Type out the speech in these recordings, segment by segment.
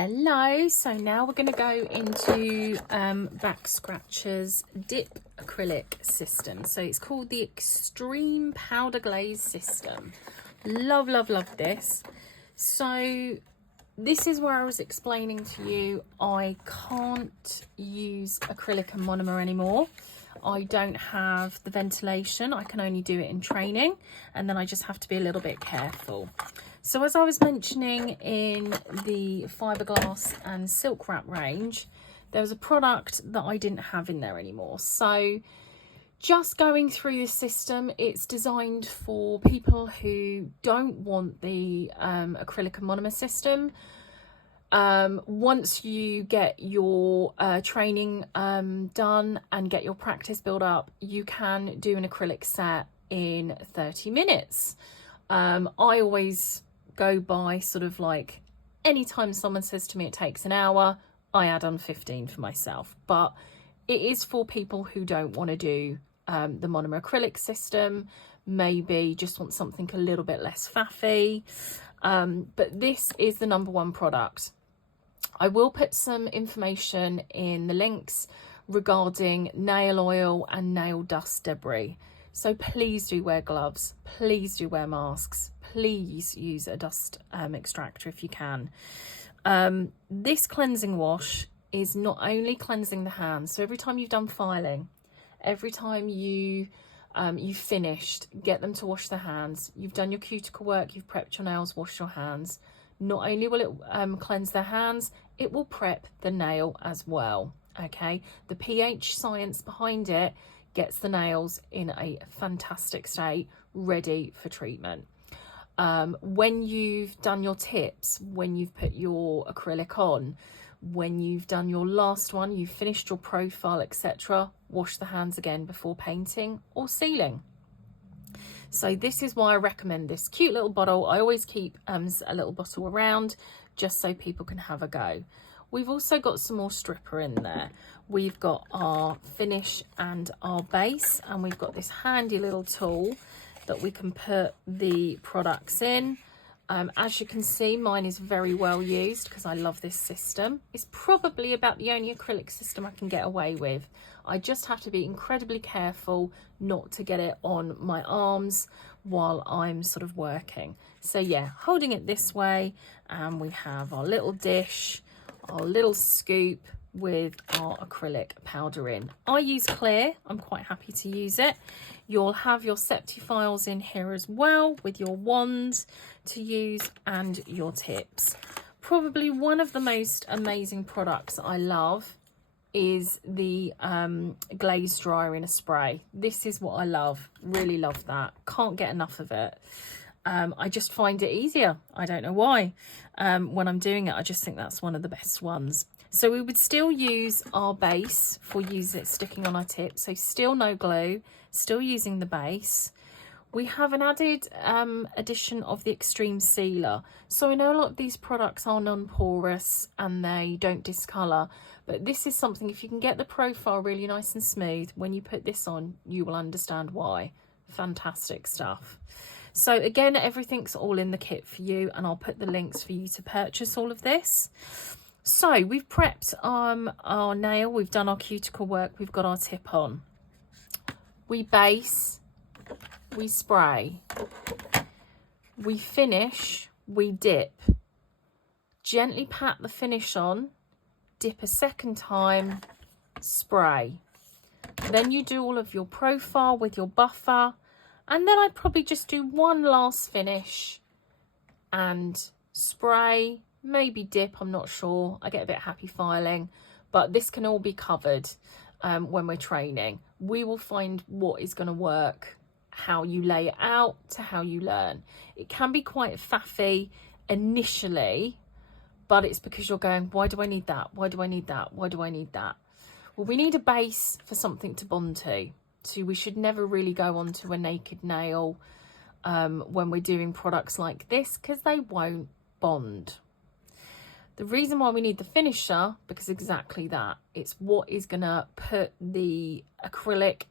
Hello, so now we're going to go into Backscratchers Dip Acrylic system. So it's called the Extreme Powder Glaze system. Love, love, love this. So this is where I was explaining to you I can't use acrylic and monomer anymore. I don't have the ventilation. I can only do it in training, and then I just have to be a little bit careful. So as I was mentioning in the fiberglass and silk wrap range, there was a product that I didn't have in there anymore. So just going through this system, it's designed for people who don't want the acrylic and monomer system. Once you get your training done and get your practice built up, you can do an acrylic set in 30 minutes. I always go by sort of like, anytime someone says to me it takes an hour, I add on 15 for myself. But it is for people who don't want to do the monomer acrylic system, maybe just want something a little bit less faffy. But this is the #1 product. I will put some information in the links regarding nail oil and nail dust debris. So please do wear gloves, please do wear masks, please use a dust extractor if you can. This cleansing wash is not only cleansing the hands, so every time you've done filing, every time you've finished, get them to wash their hands. You've done your cuticle work, you've prepped your nails, wash your hands. Not only will it cleanse their hands, it will prep the nail as well, okay? The pH science behind it gets the nails in a fantastic state, ready for treatment. When you've done your tips, when you've put your acrylic on, when you've done your last one, you've finished your profile, etc., wash the hands again before painting or sealing. So this is why I recommend this cute little bottle. I always keep a little bottle around just so people can have a go. We've also got some more stripper in there. We've got our finish and our base, and we've got this handy little tool that we can put the products in. As you can see, mine is very well used because I love this system. It's probably about the only acrylic system I can get away with. I just have to be incredibly careful not to get it on my arms while I'm sort of working. So yeah, holding it this way, and we have our little dish, our little scoop with our acrylic powder in. I use clear, I'm quite happy to use it. You'll have your septi files in here as well, with your wands to use and your tips. Probably one of the most amazing products I love is the glaze dryer in a spray. This is what I love, really love that. Can't get enough of it. I just find it easier. I don't know why. When I'm doing it, I just think that's one of the best ones. So we would still use our base for sticking on our tip. So still no glue, still using the base. We have an added addition of the extreme sealer. So I know a lot of these products are non-porous and they don't discolour, but this is something, if you can get the profile really nice and smooth, when you put this on, you will understand why. Fantastic stuff. So again, everything's all in the kit for you, and I'll put the links for you to purchase all of this. So we've prepped our nail, we've done our cuticle work, we've got our tip on. We base, we spray, we finish, we dip. Gently pat the finish on, dip a second time, spray. Then you do all of your profile with your buffer, and then I'd probably just do one last finish and spray, maybe dip, I'm not sure. I get a bit happy filing, but this can all be covered when we're training. We will find what is going to work, how you lay it out to how you learn. It can be quite faffy initially, but it's because you're going, why do I need that? Why do I need that? Why do I need that? Well, we need a base for something to bond to. So we should never really go onto a naked nail when we're doing products like this, because they won't bond. The reason why we need the finisher, because exactly that, it's what is going to put the acrylic,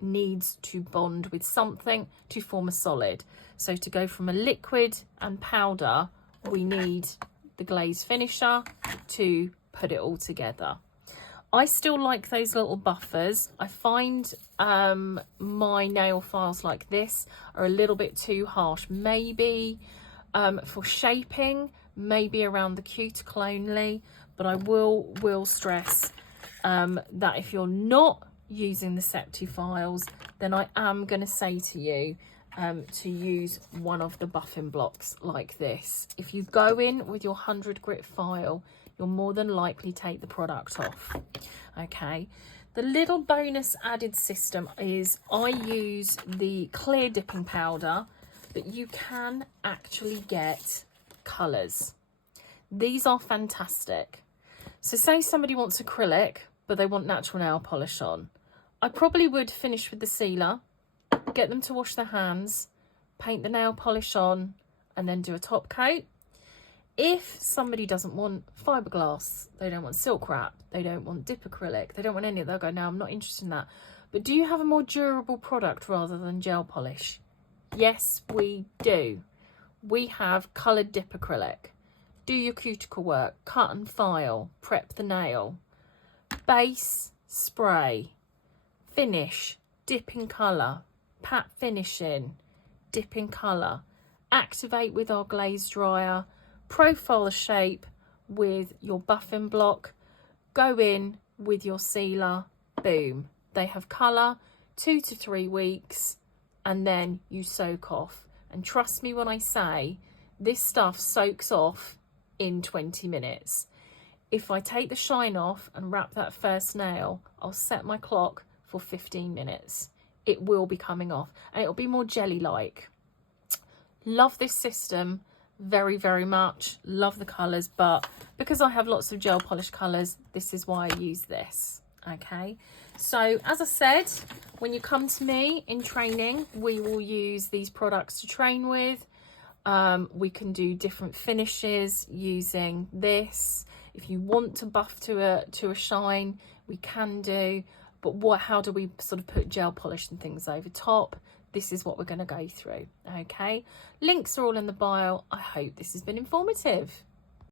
needs to bond with something to form a solid. So to go from a liquid and powder, we need the glaze finisher to put it all together. I still like those little buffers. I find my nail files like this are a little bit too harsh. Maybe for shaping, maybe around the cuticle only, but I will stress that if you're not using the Septi files, then I am going to say to you to use one of the buffing blocks like this. If you go in with your 100 grit file, you'll more than likely take the product off. Okay, the little bonus added system is I use the clear dipping powder, but you can actually get colours. These are fantastic. So say somebody wants acrylic, but they want natural nail polish on. I probably would finish with the sealer, get them to wash their hands, paint the nail polish on, and then do a top coat. If somebody doesn't want fiberglass, they don't want silk wrap, they don't want dip acrylic, they don't want any of that, they'll go, no, I'm not interested in that. But do you have a more durable product rather than gel polish? Yes, we do. We have coloured dip acrylic. Do your cuticle work, cut and file, prep the nail, base, spray, finish, dip in colour, pat finishing, dip in colour, activate with our glaze dryer, profile the shape with your buffing block, go in with your sealer, boom. They have colour, 2 to 3 weeks, and then you soak off. And trust me when I say, this stuff soaks off in 20 minutes. If I take the shine off and wrap that first nail, I'll set my clock for 15 minutes. It will be coming off and it'll be more jelly-like. Love this system very, very much. Love the colours, but because I have lots of gel polish colours, this is why I use this. Okay, so as I said, when you come to me in training, we will use these products to train with. We can do different finishes using this. If you want to buff to a shine, we can do, but how do we sort of put gel polish and things over top? This is what we're going to go through. Okay, links are all in the bio. I hope this has been informative.